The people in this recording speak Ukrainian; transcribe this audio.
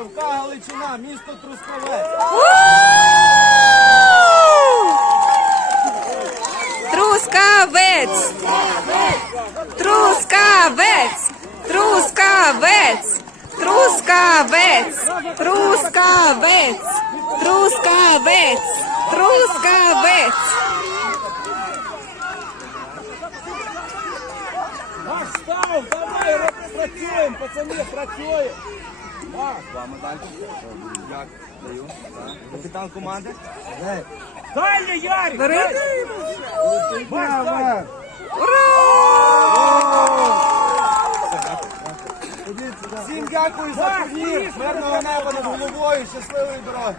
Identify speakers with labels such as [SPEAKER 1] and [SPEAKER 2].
[SPEAKER 1] ОВК Галичина, місто Трускавець.
[SPEAKER 2] Трускавець! Трускавець! Трускавець! Трускавець! Трускавець! Трускавець! Трускавець!
[SPEAKER 1] Став, давай, ро- працюємо, пацани, працюємо. Маш, два медальки. Як? Даю. Так. Капітан команди. Далі, Ярик!
[SPEAKER 2] Бери.
[SPEAKER 1] далі. Маш. Всім дякую за турнір. Мирного неба над головою, щасливої дороги.